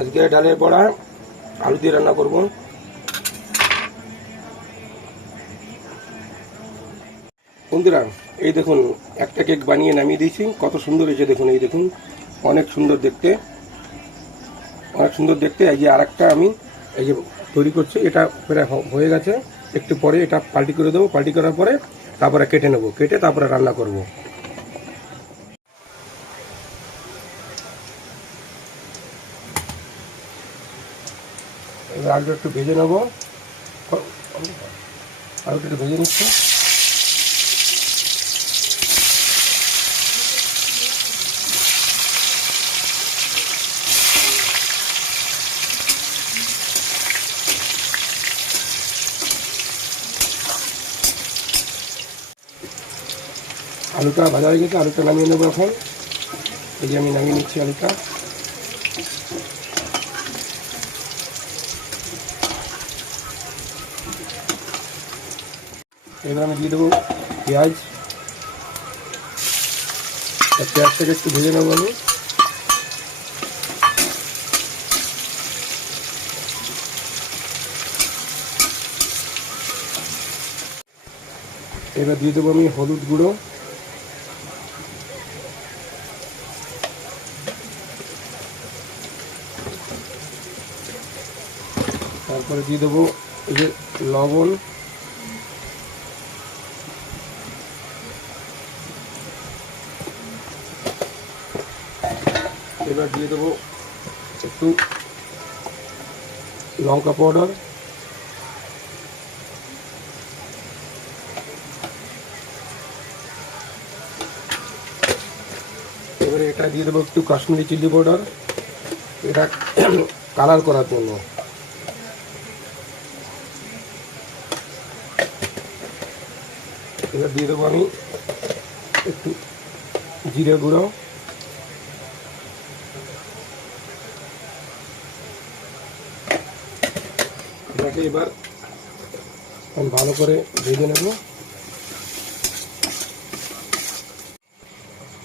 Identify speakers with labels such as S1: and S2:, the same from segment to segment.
S1: আজকে ডালের বড়া, আলু দিয়ে রান্না করব। বন্ধুরা, এই দেখুন, একটা কেক বানিয়ে নামিয়ে দিয়েছি। কত সুন্দর হয়েছে দেখুন, এই দেখুন, অনেক সুন্দর দেখতে। অনেক সুন্দর দেখতে, এই যে আরেকটা আমি, এই যে তৈরি করছি, এটা প্রায় হয়ে গেছে। একটু পরে এটা পাল্টি করে দেবো। পাল্টি করার পরে তারপরে কেটে নেব। কেটে তারপরে রান্না করব। এবার আলুটা একটু ভেজে নেব। আলুটা একটু ভেজে নিচ্ছি। আলুটা ভাজা হয়ে গেছে, আলুটা নামিয়ে নেব এখন। এই যে আমি নামিয়ে নিচ্ছি আলুটা। এবার আমি দিয়ে দেবো পেঁয়াজ। তা পেঁয়াজটাকে একটু ভেজে নেব আমি। এবার দিয়ে দেবো আমি হলুদ গুঁড়ো। তারপরে দিয়ে দেবো এই যে লবণ। এবার দিয়ে দেবো একটু লঙ্কা পাউডার। এবারে এটা দিয়ে দেবো একটু কাশ্মীরি চিলি পাউডার। এটা কালার করার জন্য। এবার দিয়ে দেবো আমি একটু জিরে গুঁড়ো। এটাকে এবার আমি ভালো করে ভেজে নেব।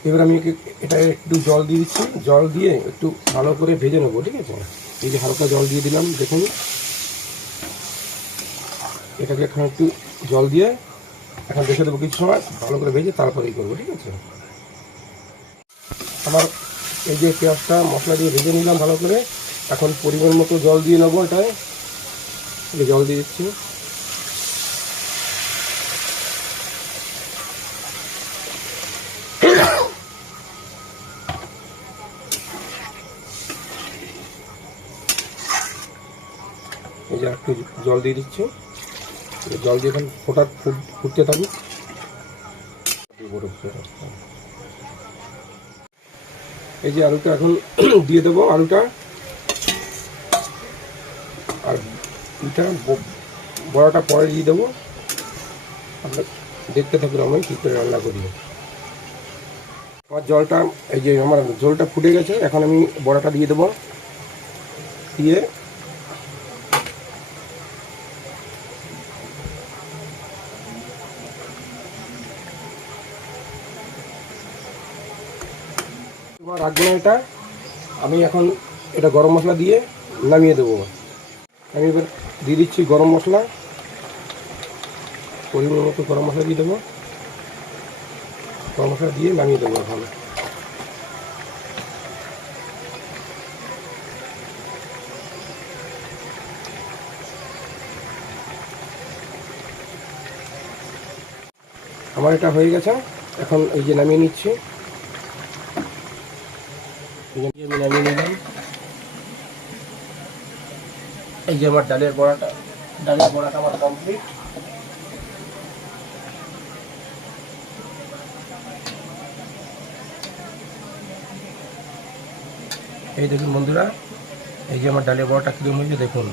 S1: এবার আমি এটা একটু জল দিয়ে দিচ্ছি। জল দিয়ে একটু ভালো করে ভেজে নেব, ঠিক আছে? এই যে হালকা জল দিয়ে দিলাম দেখুন এটাকে এখন একটু জল দিয়ে এখন দেখে দেবো কিছু সময়, ভালো করে ভেজে তারপরেই করব, ঠিক আছে? আমার এই যে পেঁয়াজটা মশলা দিয়ে ভেজে নিলাম ভালো করে, এখন পরিমাণ মতো জল দিয়ে নেব এটায়। জল দিয়ে দিচ্ছি। এই যে একটু জল দিয়ে দিচ্ছি। জল দিয়ে এখন ফোটা ফুট- ফুটতে থাকুক। এই যে আলুটা এখন দিয়ে দেবো, আলুটা আর এটা বড়াটা পরে দিয়ে দেবো। আপনার দেখতে থাকুন আমি কী করে রান্না করি। আমার জলটা, এই যে আমার জলটা ফুটে গেছে, এখন আমি বড়াটা দিয়ে দেবো। দিয়ে রাখব না এটা। আমি এখন এটা গরম মশলা দিয়ে নামিয়ে দেবো। আমি এবার দিয়ে দিচ্ছি গরম মশলা। পরিমাণ মতো গরম মশলা দিয়ে দেবো। গরম মশলা দিয়ে নামিয়ে দেবো এখন আমার এটা হয়ে গেছে। এখন এই যে নামিয়ে নিচ্ছি। নামিয়ে নিলাম এই যে আমার ডালের বড়াটা ডালের বড়াটা আমার কমপ্লিট এই দেখুন বন্ধুরা, এই যে আমার ডালের বড়াটা কীরকম হয়েছে দেখুন।